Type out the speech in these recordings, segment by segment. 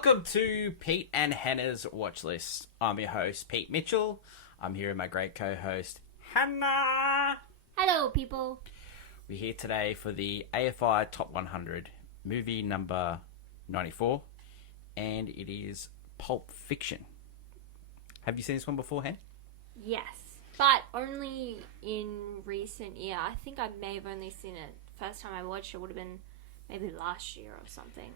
Welcome to Pete and Hannah's Watch List. I'm your host, Pete Mitchell. I'm here with my great co-host, Hannah. Hello, people. We're here today for the AFI Top 100, movie number 94, and it is Pulp Fiction. Have you seen this one before, Hannah? Yes, but only in recent year. I think I may have only seen it. First time I watched it would have been maybe last year or something.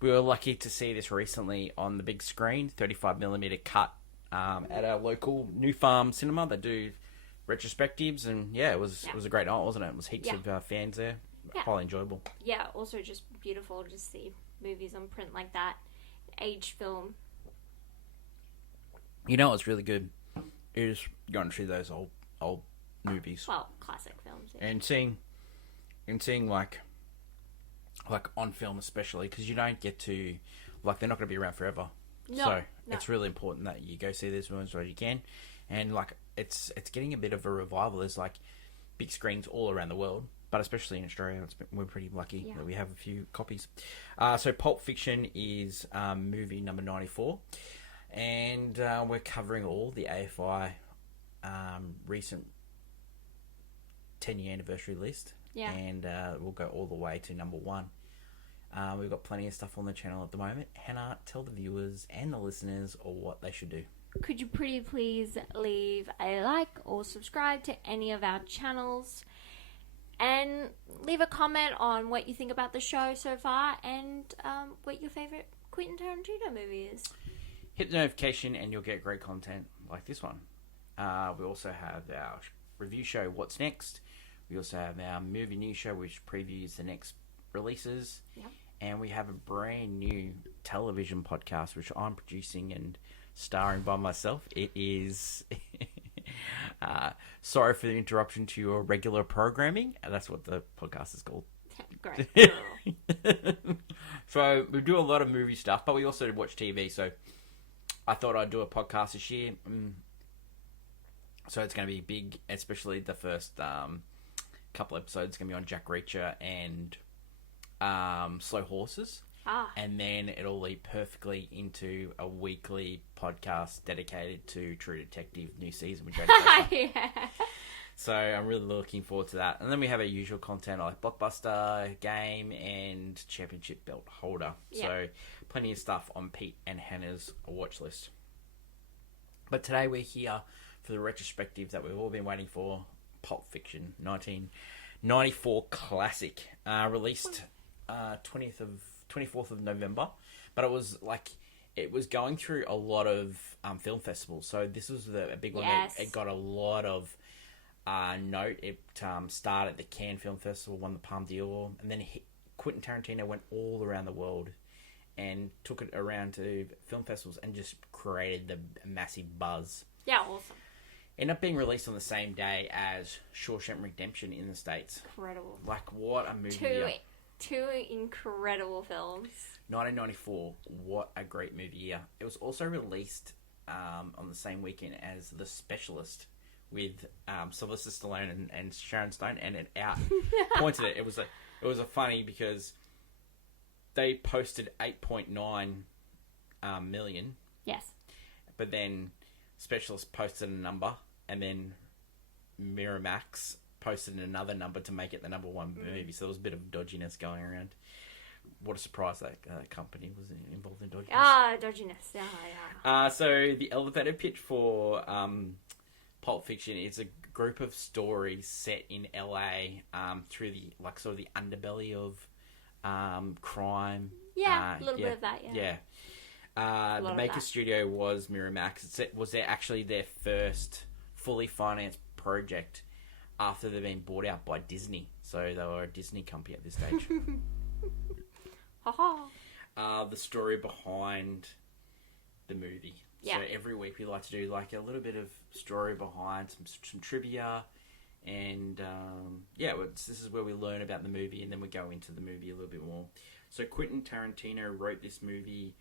We were lucky to see this recently on the big screen, 35mm cut at our local New Farm cinema. They do retrospectives, and it was a great night, wasn't it? It was heaps of fans there. Highly enjoyable. Yeah, also just beautiful to see movies on print like that. Age film. You know what's really good is going through those old movies. Well, classic films. Yeah. And seeing like on film especially, because you don't get to, they're not going to be around forever. No. It's really important that you go see these ones as you can. And it's getting a bit of a revival. There's big screens all around the world, but especially in Australia, we're pretty lucky that we have a few copies. So Pulp Fiction is movie number 94, and we're covering all the AFI recent 10-year anniversary list. Yeah. And we'll go all the way to number 1. We've got plenty of stuff on the channel at the moment. Hannah, tell the viewers and the listeners what they should do. Could you pretty please leave a like or subscribe to any of our channels and leave a comment on what you think about the show so far and what your favourite Quentin Tarantino movie is. Hit the notification and you'll get great content like this one. We also have our review show, What's Next. We also have our movie news show, which previews the next releases. Yep. And we have a brand new television podcast, which I'm producing and starring by myself. It is... sorry for the interruption to your regular programming. That's what the podcast is called. Great. So we do a lot of movie stuff, but we also watch TV. So I thought I'd do a podcast this year. So it's going to be big, especially the first... couple episodes going to be on Jack Reacher and Slow Horses, and then it'll lead perfectly into a weekly podcast dedicated to True Detective new season with Jodie Foster. So I'm really looking forward to that. And then we have our usual content like Blockbuster, Game, and Championship Belt Holder. So plenty of stuff on Pete and Hannah's watch list. But today we're here for the retrospective that we've all been waiting for. Pulp Fiction, 1994 classic, released 24th of November, but it was going through a lot of film festivals, so this was a big one. It got a lot of note. It started at the Cannes Film Festival, won the Palme d'Or, and then Quentin Tarantino went all around the world and took it around to film festivals and just created the massive buzz. Yeah, awesome. Ended up being released on the same day as Shawshank Redemption in the States. Incredible. What a movie. Two incredible films. 1994, what a great movie year. It was also released on the same weekend as The Specialist with Sylvester Stallone and Sharon Stone, and it pointed it. It was a funny because they posted 8.9 million. Yes. But then Specialist posted a number, and then Miramax posted another number to make it the number 1 movie. So there was a bit of dodginess going around. What a surprise that company was involved in dodginess. Dodginess. Yeah. So the elevator pitch for Pulp Fiction is a group of stories set in LA through the sort of the underbelly of crime. Yeah, a little bit of that. Yeah. The maker studio was Miramax. It was actually their first fully financed project after they've been bought out by Disney. So they were a Disney company at this stage. The story behind the movie. Yeah. So every week we like to do a little bit of story behind, some trivia, and this is where we learn about the movie, and then we go into the movie a little bit more. So Quentin Tarantino wrote this movie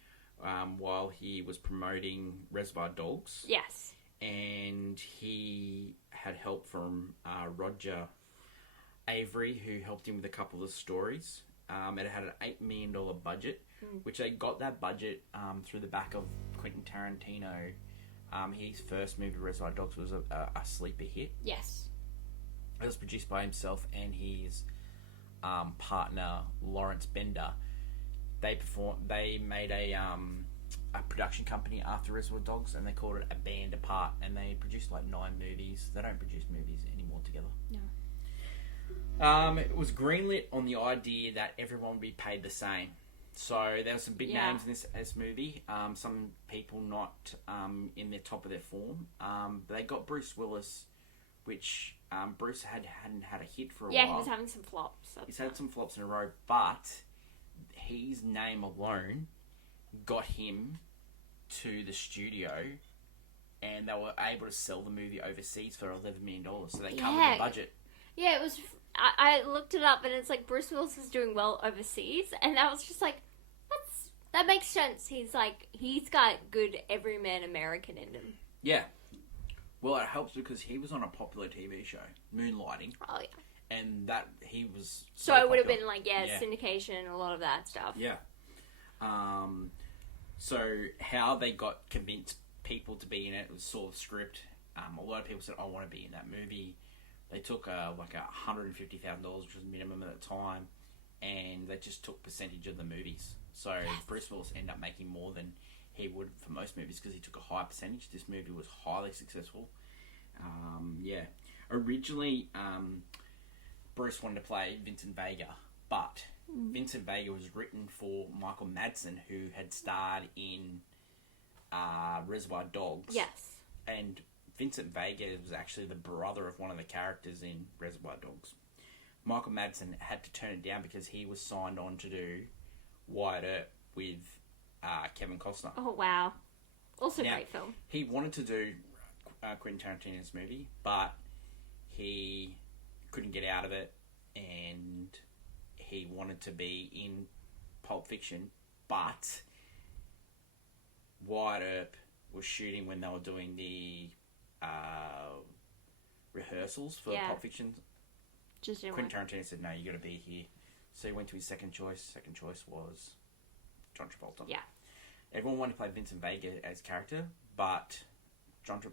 while he was promoting Reservoir Dogs. Yes. And he had help from Roger Avery, who helped him with a couple of stories. It had an $8 million budget, which they got that budget through the back of Quentin Tarantino. His first movie, Reservoir Dogs, was a sleeper hit. Yes. It was produced by himself and his partner, Lawrence Bender. They made a production company after Reservoir Dogs, and they called it A Band Apart, and they produced like 9 movies. They don't produce movies anymore together. No. It was greenlit on the idea that everyone would be paid the same. So there were some big names in this movie. Some people not in the top of their form. They got Bruce Willis, which Bruce hadn't had a hit for a while. Yeah, he was having some flops. He's had some flops in a row, but his name alone got him to the studio, and they were able to sell the movie overseas for $11 million. So they covered the budget. Yeah, it was. I looked it up, and it's like Bruce Willis is doing well overseas, and I was just like, that makes sense. He's got good everyman American in him. Yeah. Well, it helps because he was on a popular TV show, Moonlighting. Oh yeah. And that he was. So it would have been like syndication and a lot of that stuff. Yeah. So how they got convinced people to be in it was saw the script. A lot of people said, "I want to be in that movie." They took like $150,000, which was minimum at the time, and they just took percentage of the movies. So Bruce Willis ended up making more than he would for most movies because he took a high percentage. This movie was highly successful. Originally, Bruce wanted to play Vincent Vega, but Vincent Vega was written for Michael Madsen, who had starred in Reservoir Dogs. Yes. And Vincent Vega was actually the brother of one of the characters in Reservoir Dogs. Michael Madsen had to turn it down because he was signed on to do Wyatt Earp with Kevin Costner. Oh, wow. Also great film. He wanted to do Quentin Tarantino's movie, but he couldn't get out of it, and he wanted to be in Pulp Fiction, but Wyatt Earp was shooting when they were doing the rehearsals for Pulp Fiction. Quentin Tarantino said, "No, you got to be here." So he went to his second choice. Second choice was John Travolta. Yeah. Everyone wanted to play Vincent Vega as character, but Quentin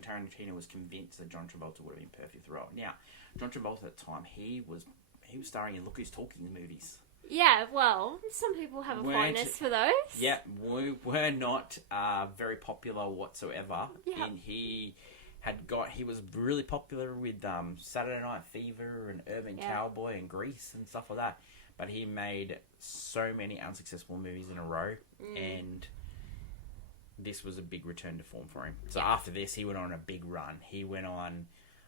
Tarantino was convinced that John Travolta would have been perfect for the role. Now, John Travolta at the time, he was starring in Look Who's Talking movies. Yeah, well, some people have a fondness for those. Yeah, we were not very popular whatsoever. Yeah. And he was really popular with Saturday Night Fever and Urban Cowboy and Grease and stuff like that. But he made so many unsuccessful movies in a row, and this was a big return to form for him. So after this, he went on a big run. He went on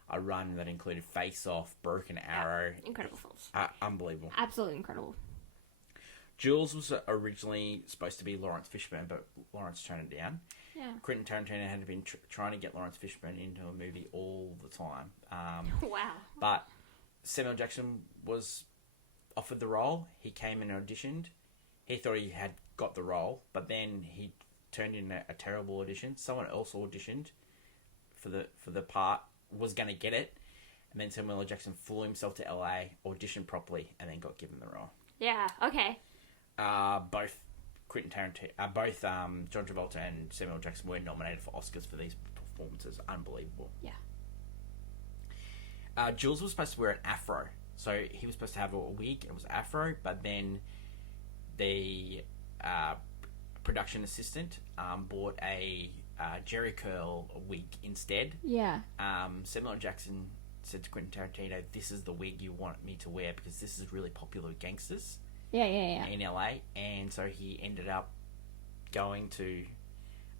a run that included Face Off, Broken Arrow. Incredible films. Unbelievable. Absolutely incredible. Jules was originally supposed to be Lawrence Fishburne, but Lawrence turned it down. Yeah. Quentin Tarantino had been trying to get Lawrence Fishburne into a movie all the time. Wow. But Samuel Jackson was offered the role. He came and auditioned. He thought he had got the role, but then he turned in a terrible audition. Someone else auditioned for the part, was going to get it, and then Samuel L. Jackson flew himself to LA, auditioned properly, and then got given the role. Yeah. Okay. Both Quentin Tarantino, John Travolta and Samuel L. Jackson were nominated for Oscars for these performances. Unbelievable. Yeah. Jules was supposed to wear an afro, so he was supposed to have a wig. It was afro, but then the production assistant bought a Jerry curl wig instead. Yeah. Samuel L. Jackson said to Quentin Tarantino, "This is the wig you want me to wear because this is really popular with gangsters." Yeah. In LA, and so he ended up going to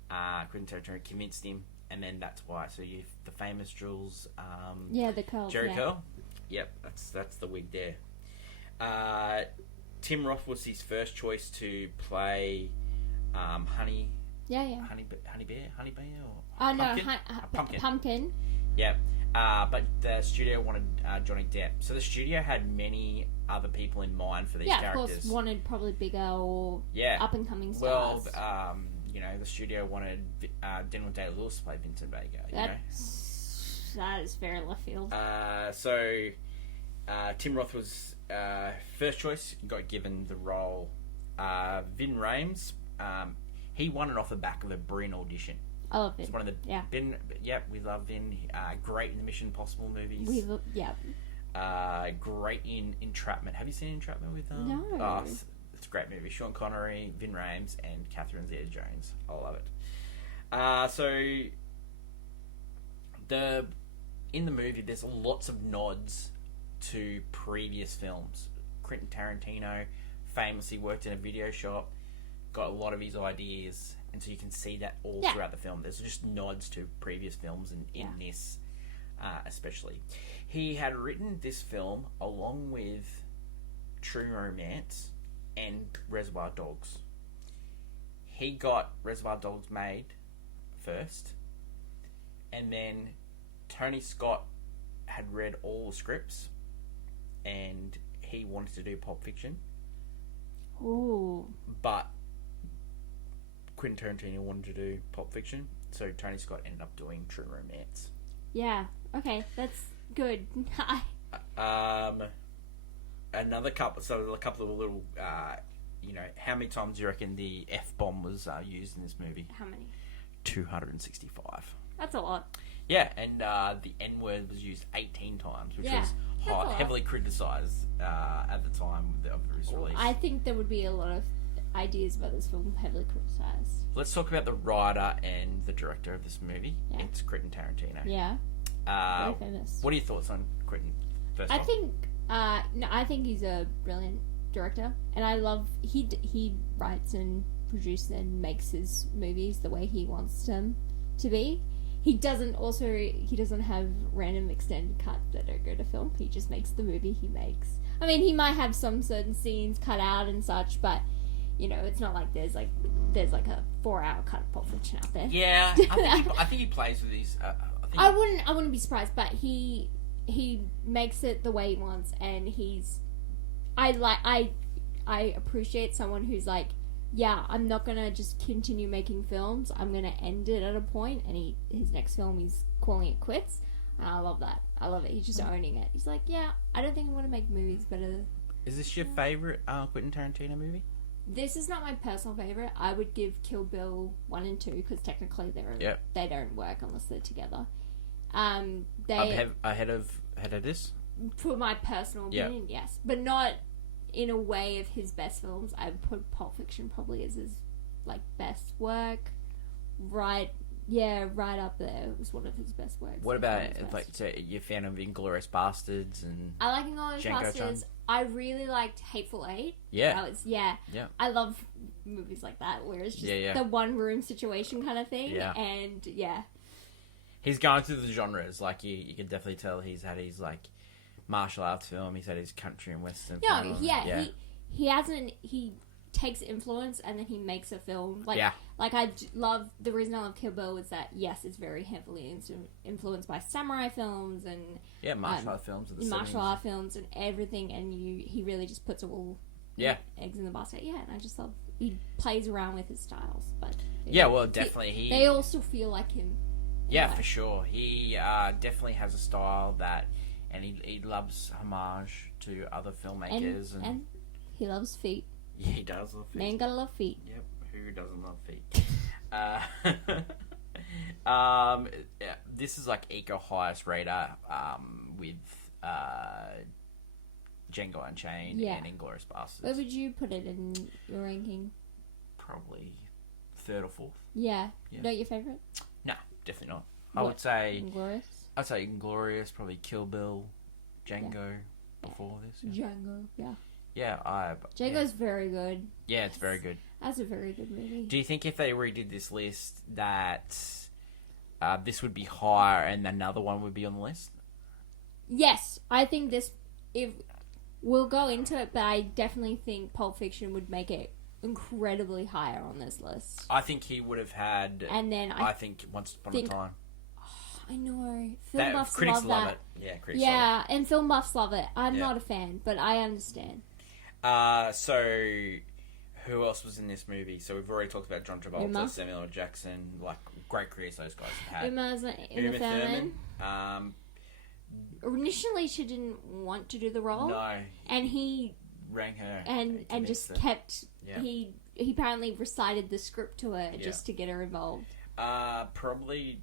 Quentin Tarantino, convinced him, and then that's why. So you the famous Jules, the curl, Jerry curl. Yep, that's the wig there. Tim Roth was his first choice to play Honey. Yeah. Honey Bear, or Pumpkin. Pumpkin. Yep. But the studio wanted Johnny Depp. So the studio had many other people in mind for these characters. Yeah, of course, wanted probably bigger or up-and-coming stars. Well, the studio wanted Daniel Day-Lewis to play Vincent Vega. That is very left field. So Tim Roth was first choice. Got given the role. Vin Rames, he won it off the back of a brilliant audition. I love Vin. It's one of the Vin. We love Vin. Great in the Mission Impossible movies. Great in Entrapment. Have you seen Entrapment with No. Oh, it's a great movie. Sean Connery, Vin Rames, and Catherine Zeta-Jones. I love it. So in the movie, there's lots of nods to previous films. Quentin Tarantino famously worked in a video shop, got a lot of his ideas, and so you can see that all throughout the film. There's just nods to previous films, and in this especially. He had written this film along with True Romance and Reservoir Dogs. He got Reservoir Dogs made first, and then Tony Scott had read all the scripts, and he wanted to do Pulp Fiction. Ooh. But Quentin Tarantino wanted to do Pulp Fiction, so Tony Scott ended up doing True Romance. Yeah. Okay, that's good. Another couple. So a couple of little. How many times do you reckon the F-bomb was used in this movie? How many? 265. That's a lot. Yeah, and the N-word was used 18 times, which was heavily criticised at the time of its release. I think there would be a lot of ideas about this film heavily criticised. Let's talk about the writer and the director of this movie. Yeah. It's Quentin Tarantino. Yeah. Very famous. What are your thoughts on Quentin? I think he's a brilliant director, and I love he writes and produces and makes his movies the way he wants them to be. He doesn't have random extended cuts that don't go to film. He just makes the movie he makes. I mean, he might have some certain scenes cut out and such, but it's not like there's like a 4-hour cut of Pulp Fiction out there. Yeah, I think he plays with these. I wouldn't be surprised, but he makes it the way he wants, and I appreciate someone who's like, yeah, I'm not gonna just continue making films. I'm gonna end it at a point, and his next film he's calling it quits, and I love that. I love it. He's just owning it. He's like, yeah, I don't think I'm gonna make movies better. Is this your favorite Quentin Tarantino movie? This is not my personal favorite. I would give Kill Bill 1 and 2 because technically they don't work unless they're together. Ahead of this? For my personal opinion, yes, but not in a way of his best films. I would put Pulp Fiction probably as his best work. Right up there. It was one of his best works. What about so you're a fan of Inglourious Bastards and I like Inglourious Bastards. I really liked Hateful Eight. Yeah. I love movies like that where it's just the one room situation kind of thing. Yeah. And he's going through the genres. Like you can definitely tell he's had his martial arts film. He's had his country and western film. He takes influence and then he makes a film. The reason I love Kill Bill is that it's very heavily influenced by samurai films and martial art films of the 70s. Martial art films and everything, and he really just puts all eggs in the basket. Yeah, and I just love he plays around with his styles, but definitely they all still feel like him. Yeah, for sure. He definitely has a style that, and he loves homage to other filmmakers and he loves feet. Yeah, he does love feet. Man gotta love feet. Yep, who doesn't love feet? This is eco highest rater with Django Unchained and Inglourious Basterds. Where would you put it in your ranking? Probably 3rd or 4th. Yeah. Not your favourite? No, definitely not. I would say Inglourious? I'd say Inglourious, probably Kill Bill, Django before this. Django, yeah. Yeah, Django's very good. Yeah, it's very good. That's a very good movie. Do you think if they redid this list that this would be higher and another one would be on the list? Yes, I think this. If we'll go into it, but I definitely think Pulp Fiction would make it incredibly higher on this list. I think he would have had. And then I think Once Upon a Time. I know. Film buffs critics love it. Yeah, critics love it. Yeah, and film buffs love it. I'm not a fan, but I understand. So who else was in this movie? So we've already talked about John Travolta, Samuel L. Jackson, great careers those guys have had. Uma Thurman. initially she didn't want to do the role. No. And he rang her and just her. kept. Yeah. He apparently recited the script to her just to get her involved. Probably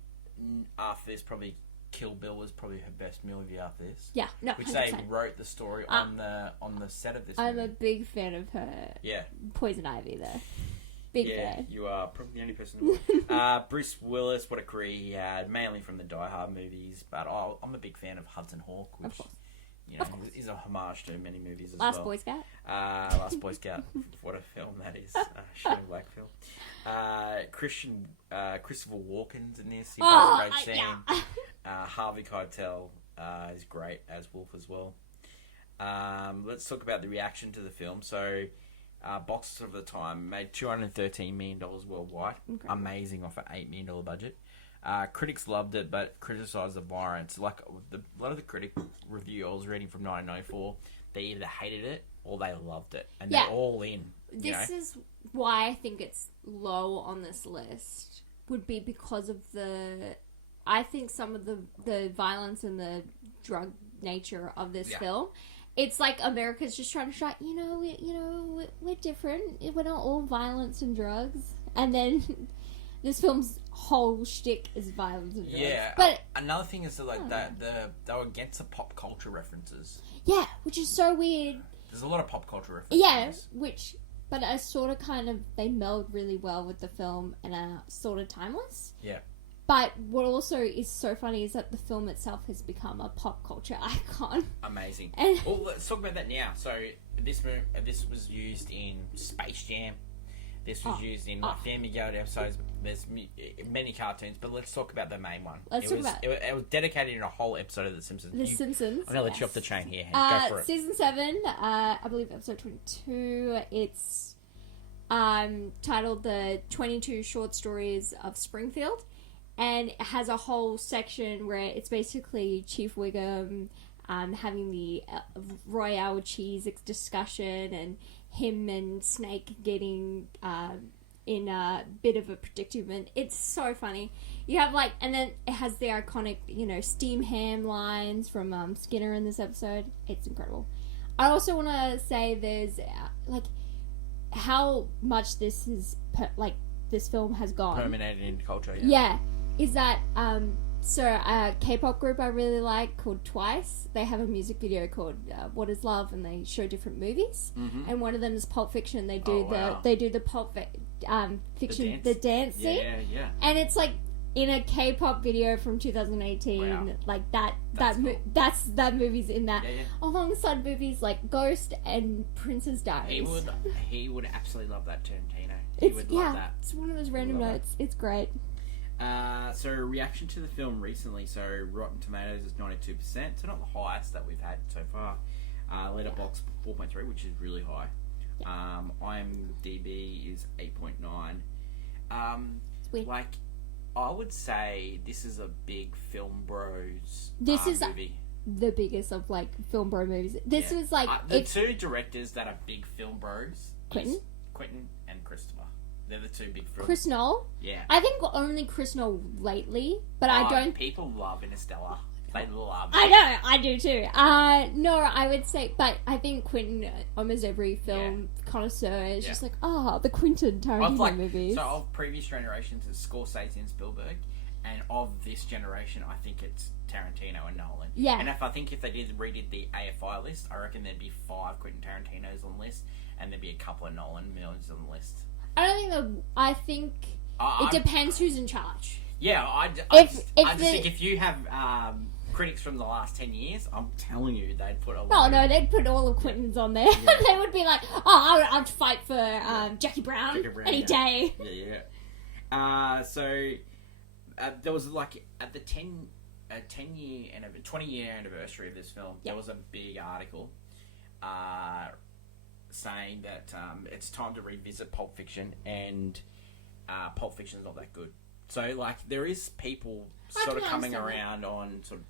after this, probably Kill Bill was probably her best movie after this. Yeah, no, which 100%. they wrote the story on the set of this. I'm movie. a big fan of her. Yeah, Poison Ivy there. Big fan. You are probably the only person in the world. Bruce Willis, what a career he had, mainly from the Die Hard movies. But I'm a big fan of Hudson Hawk, which, of course. you know, is a homage to many movies as Last well. Boy Scout. Last Boy Scout. What a film that is. Shane Black film. Christopher Walken's in this. He does a great scene. Yeah. Harvey Keitel is great as Wolf as well. Let's talk about the reaction to the film. So, box office of the time made $213 million worldwide. Incredible. Amazing off an $8 million budget. Critics loved it, but criticised the violence. Like a lot of the critic review I was reading from 1994, they either hated it or they loved it, and they're all in. This is why I think it's low on this list. Would be because of I think some of the violence and the drug nature of this film. It's like America's just trying to show, we're different. We're not all violence and drugs. And then this film's whole shtick is violence and drugs. Yeah, but another thing is that they were against the pop culture references. Yeah, which is so weird. There's a lot of pop culture references. Yeah, but I sort of they meld really well with the film and are sort of timeless. Yeah. But what also is so funny is that the film itself has become a pop culture icon. Amazing. Well, let's talk about that now. So this was used in Space Jam. This was used in Family Guy episodes. There's many cartoons, but let's talk about the main one. It was dedicated in a whole episode of The Simpsons. The Simpsons. I'm going to let you off the chain here. Go for it. Season 7, I believe episode 22. It's titled The 22 Short Stories of Springfield. And it has a whole section where it's basically Chief Wiggum having the Royale cheese discussion and him and Snake getting in a bit of a predicament. It's so funny. You have and then it has the iconic, steam ham lines from Skinner in this episode. It's incredible. I also want to say there's how much this is this film has gone permeated into culture. Yeah. Is that a K-pop group I really like called Twice. They have a music video called What Is Love, and they show different movies. Mm-hmm. And one of them is Pulp Fiction. They do the Pulp Fiction the dance scene. Yeah. And it's in a K-pop video from 2018. Wow. That movie's in that. Yeah. Alongside movies like Ghost and Princess Diaries. He would absolutely love that Tarantino. He would love that. It's one of those random notes. It's great. So reaction to the film recently. So Rotten Tomatoes is 92%. So not the highest that we've had so far. Letterboxd 4.3, which is really high. IMDb is 8.9. I would say this is a big film bros. This is movie. The biggest of film bro movies. This was the two directors that are big film bros. Quentin and Christopher. They're the two big films. Chris Noel? Yeah. I think only Chris Noel lately, but I don't... People love Interstellar. They love it. I know, I do too. No, I would say... But I think Quentin, almost every film connoisseur is just the Quentin Tarantino movies. So of previous generations, it's Scorsese and Spielberg. And of this generation, I think it's Tarantino and Nolan. Yeah. And if they redid the AFI list, I reckon there'd be 5 Quentin Tarantinos on the list. And there'd be a couple of Nolan millions on the list. I think it depends who's in charge. Yeah, I just think if you have critics from the last 10 years, I'm telling you, they'd put a lot. No, they'd put all of Quentin's on there. Yeah. They would be like, I'd fight for Jackie Brown any day. Yeah. So there was at the 20-year anniversary of this film, there was a big article saying that it's time to revisit Pulp Fiction, and Pulp Fiction's not that good. So, there is people sort of coming around on sort of...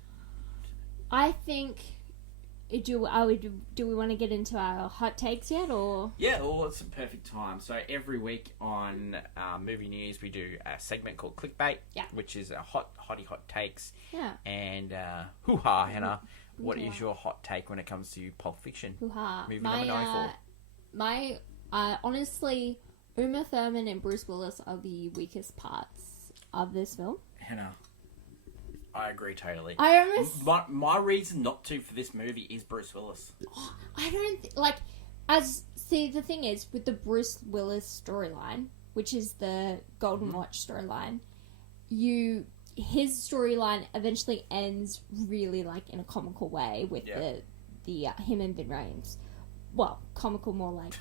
I think... Do we want to get into our hot takes yet, or...? Yeah, well, it's a perfect time. So, every week on Movie News, we do a segment called Clickbait, which is a hot takes. Yeah. And, hoo-ha, Hannah. What is your hot take when it comes to Pulp Fiction? Hoo-ha. Movie number 94. Honestly, Uma Thurman and Bruce Willis are the weakest parts of this film. Hannah, I agree totally. I almost... My reason not to for this movie is Bruce Willis. I don't... the thing is, with the Bruce Willis storyline, which is the Golden Watch storyline, his storyline eventually ends really, like, in a comical way with the him and Vin Rames. Well, comical more like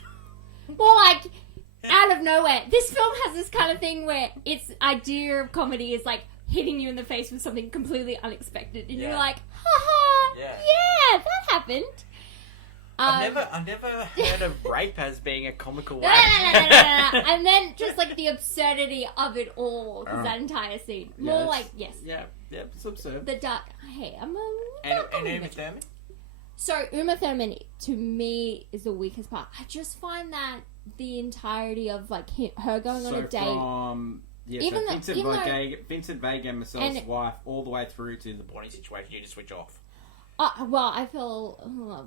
out of nowhere. This film has this kind of thing where its idea of comedy is like hitting you in the face with something completely unexpected, and you're like, haha, yeah, that happened. I've never heard of rape as being a comical way. No. And then just like the absurdity of it all, because that entire scene. More like, yes. Yeah, it's absurd. The dark. Hey, I'm a... And Uma Thurman? So, Uma Thurman, to me, is the weakest part. I just find that the entirety of, like, her going on a date... Vincent Vega and Marcel's wife, all the way through to the Bonnie situation, you just switch off.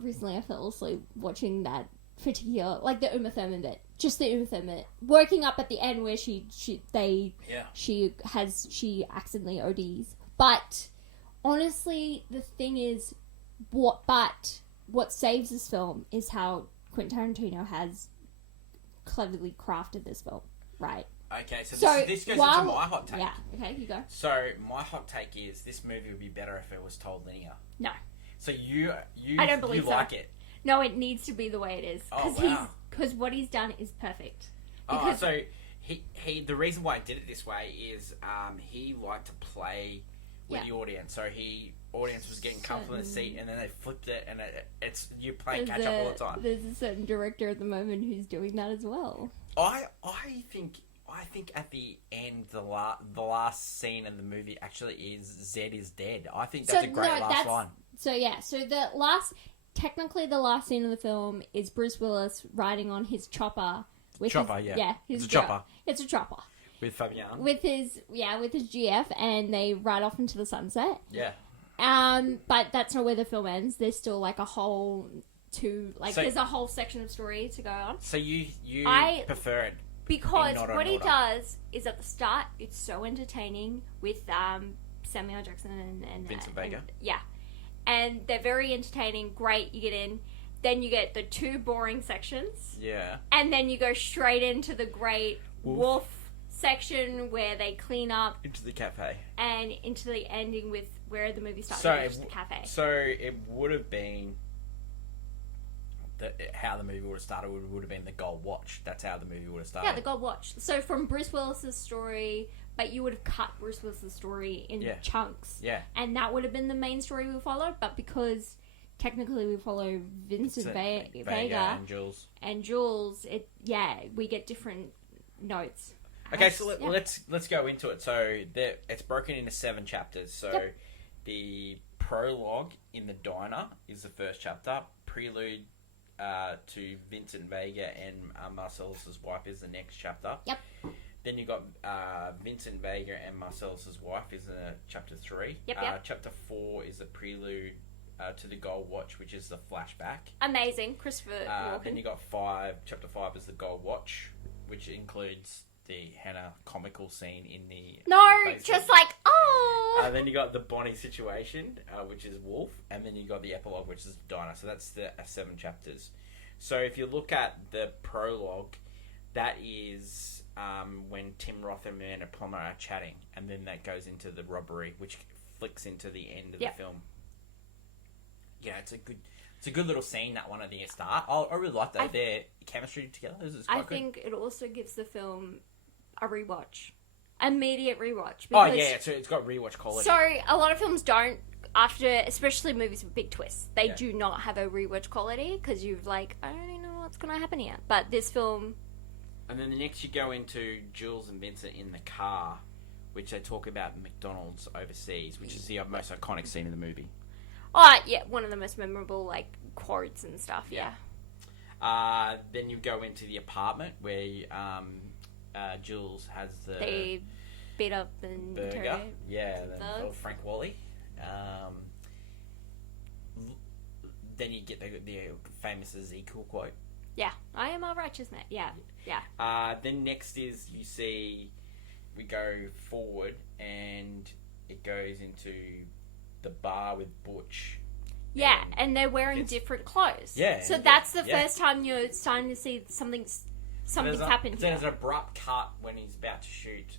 Recently I fell asleep watching that particular, like, the Uma Thurman bit. Just the Uma Thurman. Working up at the end where she accidentally ODs. But, honestly, the thing is, what saves this film is how Quentin Tarantino has cleverly crafted this film, right? Okay, so this goes into my hot take. Yeah, okay, you go. So, my hot take is this movie would be better if it was told linear. No. So you I don't believe you like it? No, it needs to be the way it is. Because what he's done is perfect. So he the reason why I did it this way is he liked to play with the audience. So audience was getting comfortable in the seat, and then they flipped it, and it's you playing catch up all the time. There's a certain director at the moment who's doing that as well. I think at the end, the last scene in the movie actually is Zed is dead. I think that's a great last line. So the last scene of the film is Bruce Willis riding on his chopper. It's a chopper. It's a chopper. With Fabian. With his GF, and they ride off into the sunset. Yeah. But that's not where the film ends. There's still like a whole there's a whole section of story to go on. So you prefer it. Because what he does is at the start, it's so entertaining with Samuel L. Jackson and Vincent Vega. And they're very entertaining. Great, you get in. Then you get the two boring sections. Yeah. And then you go straight into the great wolf section where they clean up. Into the cafe. And into the ending with where the movie starts, which is the cafe. So it would have been... how the movie would have started would have been the Gold Watch. That's how the movie would have started. Yeah, the Gold Watch. So from Bruce Willis's story, but you would have cut Bruce Willis's story in chunks. Yeah. And that would have been the main story we followed, but because technically we follow Vincent Vega and Jules, we get different notes. Okay, so let's go into it. So it's broken into 7 chapters. So the prologue in the diner is the first chapter. Prelude to Vincent Vega and Marcellus's wife is the next chapter. Yep. Then you got Vincent Vega and Marcellus's wife is chapter 3. Yep. Chapter 4 is the prelude to the Gold Watch, which is the flashback. Amazing, Christopher Walken. Then you got chapter 5 is the Gold Watch, which includes the Hannah comical scene in the just like then you got the Bonnie situation, which is Wolf, and then you got the epilogue, which is Diner. So that's the 7 chapters. So if you look at the prologue, that is when Tim Roth and Amanda Plummer are chatting, and then that goes into the robbery, which flicks into the end of the film. Yeah, it's a good little scene, that one at the start. I really like that. Their chemistry together is quite good. I think it also gives the film a rewatch. Immediate rewatch. So it's got rewatch quality. So a lot of films don't, especially movies with big twists, they do not have a rewatch quality because you've I don't even know what's going to happen here. But this film... And then the next you go into Jules and Vincent in the car, which they talk about McDonald's overseas, which is the most iconic scene in the movie. Oh, yeah, one of the most memorable, quotes and stuff, yeah. Then you go into the apartment where Jules has the... They beat up and burger. interrogate. Yeah, the Frank Wally. then you get the famous Ezekiel quote. Yeah, I am a righteous man. Yeah. Then next is we go forward and it goes into the bar with Butch. Yeah, and they're wearing different clothes. Yeah. So that's the first time you're starting to see something's happened here. There's an abrupt cut when he's about to shoot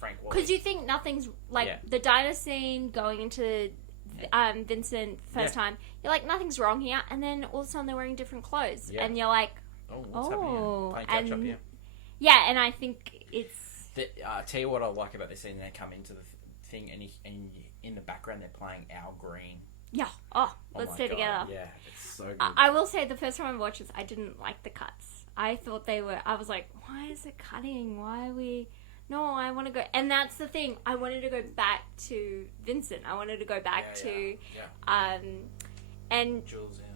Frank Wally. Because you think nothing's, the diner scene, going into Vincent first time, you're like, nothing's wrong here, and then all of a sudden they're wearing different clothes, and you're like, what's happening here? Playing catch up here. Yeah, and I think it's... tell you what I like about this scene, they come into the thing, and in the background they're playing Al Green. Yeah. Let's stay together. Yeah, it's so good. I will say, the first time I watched this, I didn't like the cuts. I thought I was like, why is it cutting? Why are we... No, I want to go... And that's the thing. I wanted to go back to Vincent. I wanted to go back to... And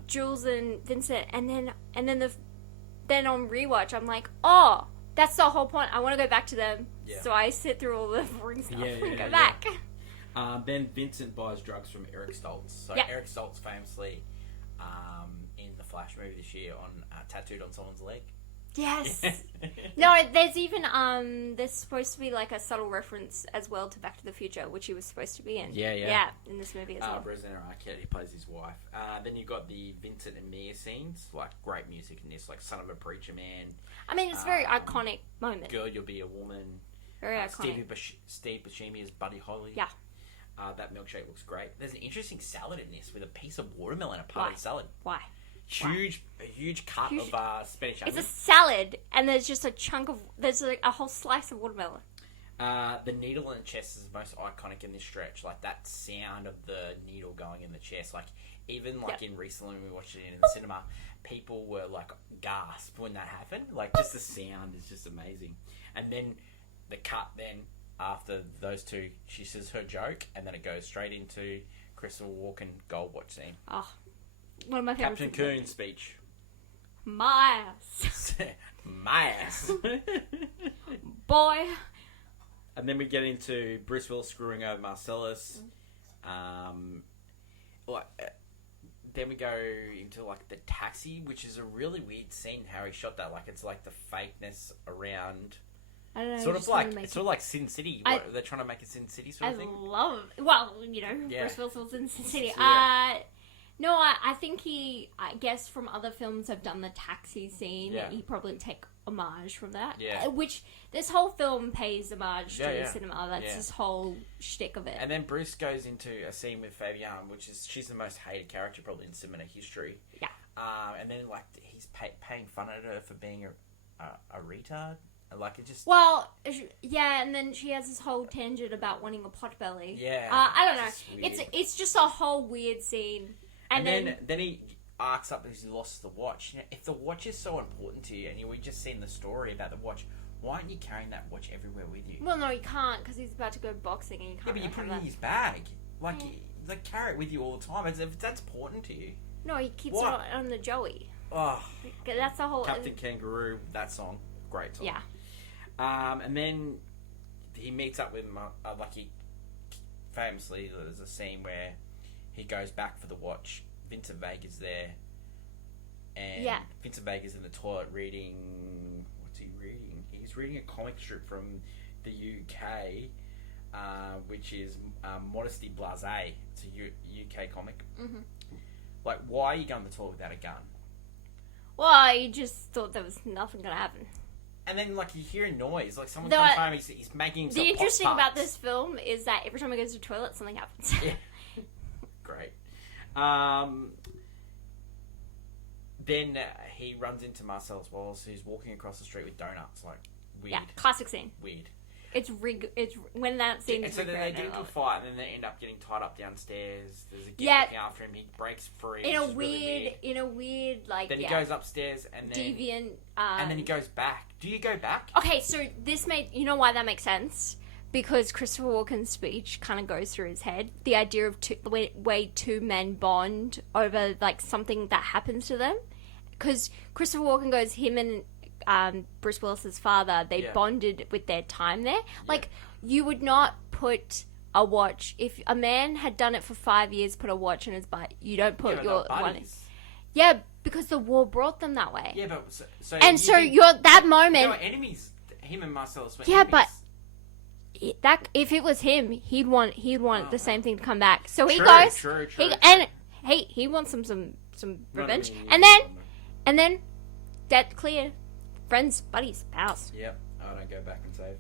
Jules and Vincent. And then on rewatch, I'm like, oh, that's the whole point. I want to go back to them. Yeah. So I sit through all the boring stuff and go back. Then Vincent buys drugs from Eric Stoltz. So Eric Stoltz famously, in the Flash movie this year, tattooed on someone's leg. Yes. No, there's even there's supposed to be like a subtle reference as well to Back to the Future, which he was supposed to be in. Yeah, in this movie as well. Rosanna Arquette, he plays his wife. Then you got the Vincent and Mia scenes, like great music in this, like "Son of a Preacher Man." I mean, it's a very iconic moment. "Girl, You'll Be a Woman." Very iconic. Steve Buscemi as Buddy Holly. Yeah. That milkshake looks great. There's an interesting salad in this with a piece of watermelon, a part of the salad. Why? A huge cut of Spanish onion. It's a salad, and there's just a chunk of... There's like a whole slice of watermelon. The needle in the chest is most iconic in this stretch. Like, that sound of the needle going in the chest. Like, even in recently when we watched it in the cinema, people were like, gasp when that happened. Like, just the sound is just amazing. And then the cut then, after those two, she says her joke, and then it goes straight into Christopher Walken Gold Watch scene. Oh, one of my favorite. Captain Coon's speech. My ass. My ass. Boy. And then we get into Bruce Willis screwing over Marcellus. Then we go into like the taxi, which is a really weird scene. How he shot that, like it's like the fakeness around. I don't know. Sort of like Sin City. They're trying to make a Sin City sort of thing. Bruce Willis was in Sin City. Yeah. No, I think I guess from other films have done the taxi scene. Yeah. He probably take homage from that. Yeah. Which this whole film pays homage to the cinema. That's his whole shtick of it. And then Bruce goes into a scene with Fabienne, which is she's the most hated character probably in cinema history. Yeah. And then like he's paying fun at her for being a retard. Like it just... Well, yeah, and then she has this whole tangent about wanting a potbelly. Yeah. I don't know. It's just a whole weird scene. And then he arcs up because he lost the watch. You know, if the watch is so important to you, and we just seen the story about the watch, why aren't you carrying that watch everywhere with you? Well, no, you can't because he's about to go boxing and you can't. Yeah, but you put it in his bag. Like carry it with you all the time. If that's important to you. No, he keeps it on the Joey. Oh, that's the whole Captain Kangaroo. That song, great song. Yeah. And then he meets up with famously, there's a scene where he goes back for the watch. Vincent Vega's there, and Vincent Vega's in the toilet reading. What's he reading? He's reading a comic strip from the UK, which is Modesty Blasé. It's a UK comic. Mm-hmm. Like, why are you going to the toilet without a gun? Well, you just thought there was nothing going to happen. And then, like, you hear a noise. Like, someone comes home, he's making himself The interesting Pop-Tarts. about this film is that every time he goes to the toilet, something happens. Yeah. Great. Then he runs into Marcellus Wallace, who's walking across the street with donuts. Like, weird. Yeah, classic scene. Weird. It's when that scene is so then they get into a fight, and then they end up getting tied up downstairs. There's a guy looking after him. He breaks free. In a weird, like. Then he goes upstairs, and then deviant. And then he goes back. Do you go back? Okay, so this you know why that makes sense? Because Christopher Walken's speech kind of goes through his head. The idea of the way two men bond over like something that happens to them. Because Christopher Walken goes, him and Bruce Willis's father, they bonded with their time there. Like, you would not put a watch. If a man had done it for 5 years, put a watch in his butt, you don't put your one in. Yeah, because the war brought them that way. Yeah, but so you're that moment. They were enemies. Him and Marcellus were yeah, enemies. But that if it was him, he'd want the same thing to come back. So he True, goes, true. and he wants some revenge, and then debt clear, friends, buddies, pals. Yep, I don't go back and save.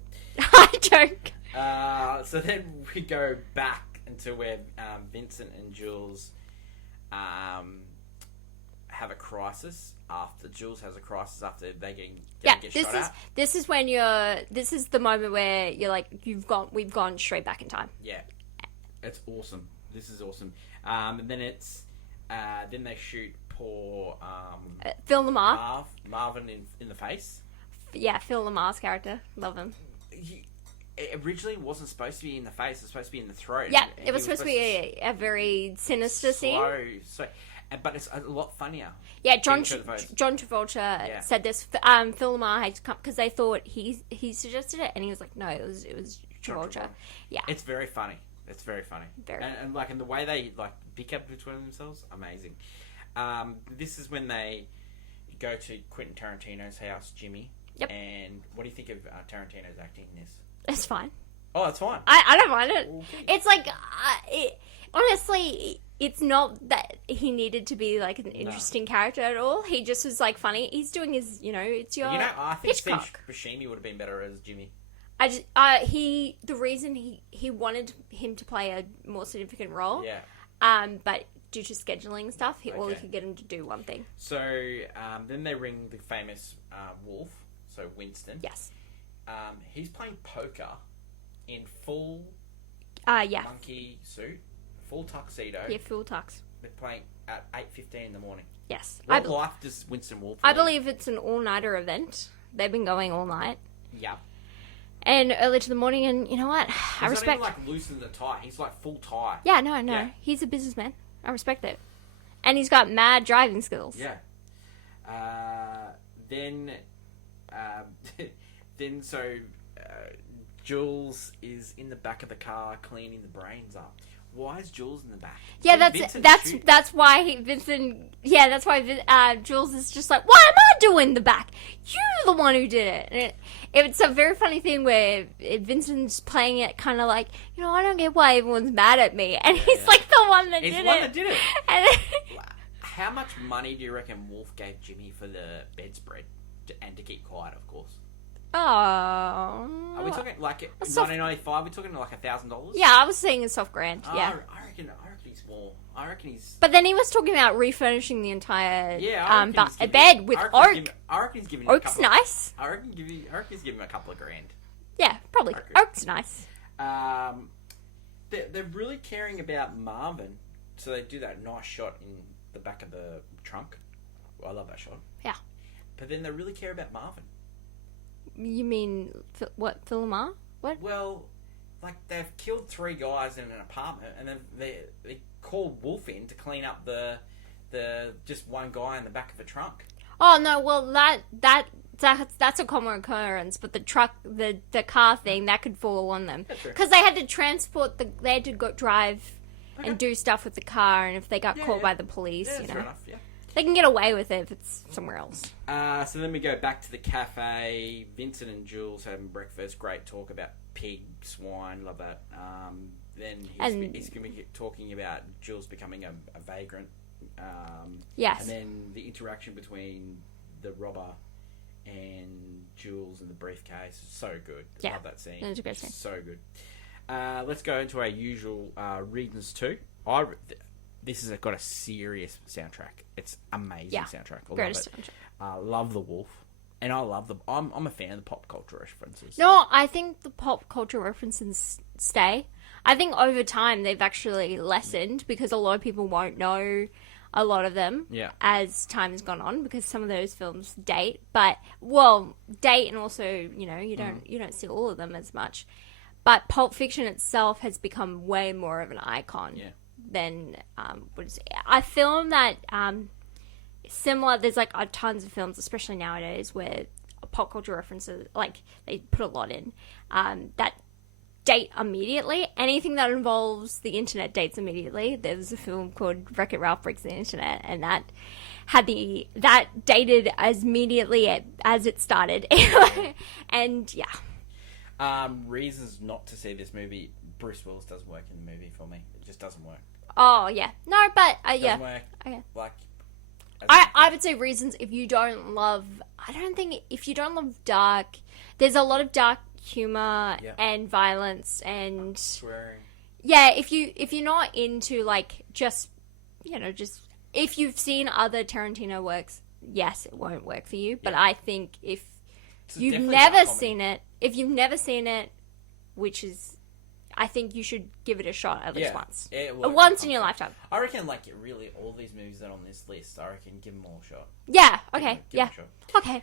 I joke. So then we go back into where Vincent and Jules have a crisis. Jules has a crisis after they get shot at. This is when this is the moment where you're like, we've gone straight back in time. Yeah, it's awesome. This is awesome. And then then they shoot poor Phil Lamar. Marvin in the face. Yeah, Phil Lamar's character. Love him. It originally wasn't supposed to be in the face. It was supposed to be in the throat. Yeah, it was supposed to be a very sinister scene. But it's a lot funnier. Yeah, John Travolta said this. Phil Lamar had to come because they thought he suggested it, and he was like, "No, it was Travolta." Yeah, it's very funny. It's very funny. And like, and the way they like pick up between themselves, amazing. This is when they go to Quentin Tarantino's house, Jimmy. Yep. And what do you think of Tarantino's acting in this? It's fine. Oh, it's fine. I don't mind it. Okay. It's like, honestly, it's not that he needed to be like an interesting character at all. He just was like funny. He's doing his, it's your. I think Hitchcock. Steve Buscemi would have been better as Jimmy. The reason he wanted him to play a more significant role. Yeah. But due to scheduling stuff, all he could get him to do one thing. So then they ring the famous wolf. So Winston. Yes. He's playing poker in full monkey suit, full tuxedo. Yeah, full tux. They're playing at 8:15 in the morning. Yes. What life does Winston Wolf I believe it's an all-nighter event. They've been going all night. Yeah. And early to the morning, and you know what? I respect. He's not even like loosening the tie. He's like full tie. Yeah, no. Yeah. He's a businessman. I respect it. And he's got mad driving skills. Yeah. Then Jules is in the back of the car cleaning the brains up. Why is Jules in the back? Yeah, that's why Vincent. Yeah, that's why Jules is just like, "Why am I doing the back? You're the one who did it." And it's a very funny thing where Vincent's playing it kind of like, I don't get why everyone's mad at me, and he's like the one that did it. He's the one that did it. And how much money do you reckon Wolf gave Jimmy for the bedspread and to keep quiet? Of course. Oh. Are we talking like 1995? We're talking like $1,000. Yeah, I was saying it's off grand. Yeah. I reckon he's more. I reckon he's. But then he was talking about refurnishing the entire bed with oak. I reckon he's giving. Oak's nice. I reckon he's giving him a couple of grand. Yeah, probably. Oak's nice. They're really caring about Marvin, so they do that nice shot in the back of the trunk. I love that shot. Yeah. But then they really care about Marvin. You mean what? Phil Lamar? What? Well, like they've killed 3 guys in an apartment, and then they call Wolf in to clean up the just one guy in the back of the trunk. Oh no! Well, that's a common occurrence, but the truck, the car thing, that could fall on them because they had to they had to go drive and do stuff with the car, and if they got caught by the police, fair enough, yeah. They can get away with it if it's somewhere else. So then we go back to the cafe. Vincent and Jules having breakfast. Great talk about pig, swine. Love that. Then he's going to be talking about Jules becoming a vagrant. Yes. And then the interaction between the robber and Jules in the briefcase. So good. Yeah. Love that scene. It's a great scene. So good. Let's go into our usual reasons too. This has got a serious soundtrack. It's amazing soundtrack. I love it. Soundtrack. Love the Wolf, and I love I'm a fan of the pop culture references. No, I think the pop culture references stay. I think over time they've actually lessened because a lot of people won't know a lot of them as time has gone on because some of those films date, and also you don't see all of them as much. But Pulp Fiction itself has become way more of an icon. Yeah. Than a film that similar. There's like tons of films, especially nowadays, where pop culture references like they put a lot in. That date immediately. Anything that involves the internet dates immediately. There's a film called Wreck-It Ralph Breaks the Internet, and that dated as immediately as it started. And yeah. Reasons not to see this movie. Bruce Willis doesn't work in the movie for me. It just doesn't work. Oh yeah, no, but yeah. Doesn't work. Okay. Like. I would say reasons if you don't love... I don't think... If you don't love dark... There's a lot of dark humor and violence and... Swearing. Yeah, if you're not into, like, just... just... If you've seen other Tarantino works, yes, it won't work for you. But I think if you've never seen it... If you've never seen it, which is... I think you should give it a shot at least once. Once in your lifetime. I reckon, like, really, all these movies that are on this list, I reckon give them all a shot. Yeah, okay, give them a shot. Okay.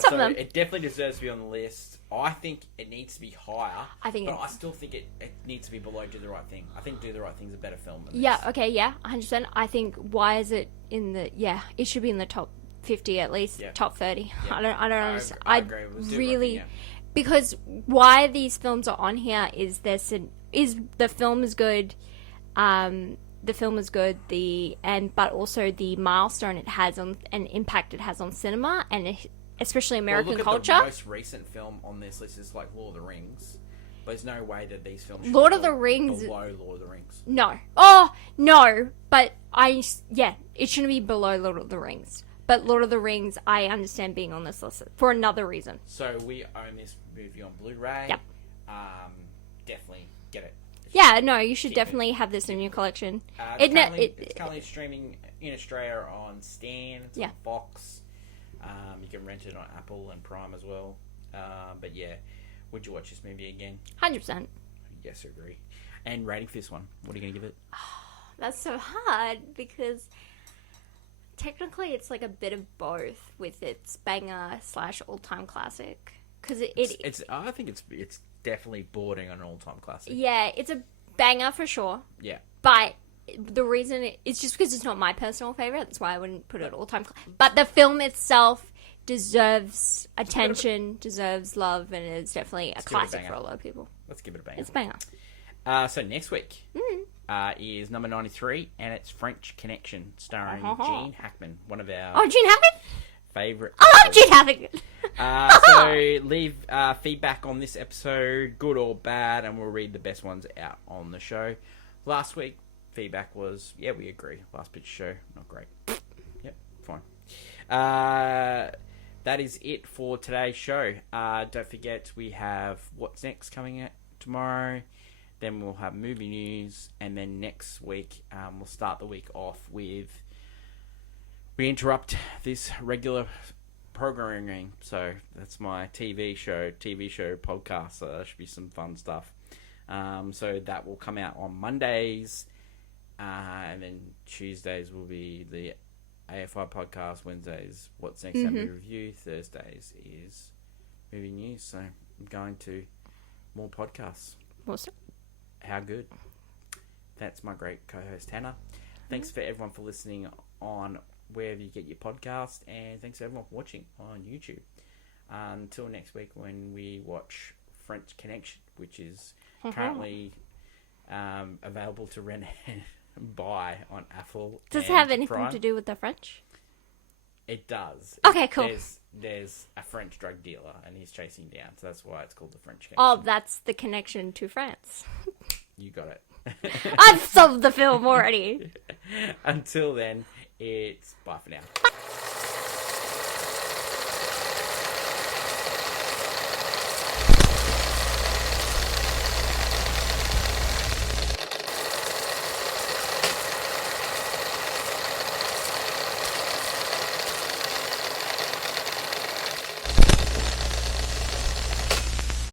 Some of them. It definitely deserves to be on the list. I think it needs to be higher. I still think it needs to be below Do the Right Thing. I think Do the Right Thing is a better film than this. Okay, 100%. I think, why is it in the... Yeah, it should be in the top 50 at least, top 30. Yeah. I don't understand. I agree with Do the Right Thing, because why these films are on here is the film is good, the film is good, but also the milestone it has on and impact it has on cinema and especially American culture. The most recent film on this list is like Lord of the Rings. But there's no way that these films should Lord be of the Rings below Lord of the Rings. No. Oh no, but it shouldn't be below Lord of the Rings. But Lord of the Rings, I understand being on this list for another reason. So we own this movie on Blu-ray. Yep. Definitely get it. Yeah, no, you should definitely have this in your collection. It's currently streaming in Australia on Stan. It's on Fox. You can rent it on Apple and Prime as well. But yeah, would you watch this movie again? 100%. Yes, I agree. And rating for this one, what are you going to give it? That's so hard because... Technically, it's like a bit of both with its banger / all-time classic. Because I think it's definitely bordering on an all-time classic. Yeah, it's a banger for sure. Yeah. But the reason it's just because it's not my personal favorite. That's why I wouldn't put it all-time. But the film itself deserves attention, deserves love, and it's definitely a classic for a lot of people. Let's give it a banger. It's a banger. So next week is number 93, and it's French Connection, starring Gene Hackman, one of our Gene Hackman favorite. I love Gene Hackman. So leave feedback on this episode, good or bad, and we'll read the best ones out on the show. Last week feedback was we agree. Last Picture Show, not great. Yep, fine. That is it for today's show. Don't forget we have What's Next coming out tomorrow. Then we'll have movie news, and then next week we'll start the week off with... We interrupt this regular programming, so that's my TV show podcast, so that should be some fun stuff. So that will come out on Mondays, and then Tuesdays will be the AFI podcast, Wednesdays What's Next Movie Review, Thursdays is movie news, so I'm going to more podcasts. Awesome. How good. That's my great co-host Hannah. Thanks for everyone for listening on wherever you get your podcast, and thanks to everyone for watching on YouTube. Until next week when we watch French Connection, which is currently available to rent and buy on Apple. Does it have anything to do with the French? It does. Okay, cool. There's a French drug dealer, and he's chasing him down, so that's why it's called the French Connection. Oh, that's the connection to France. You got it. I've solved the film already. Until then, it's bye for now.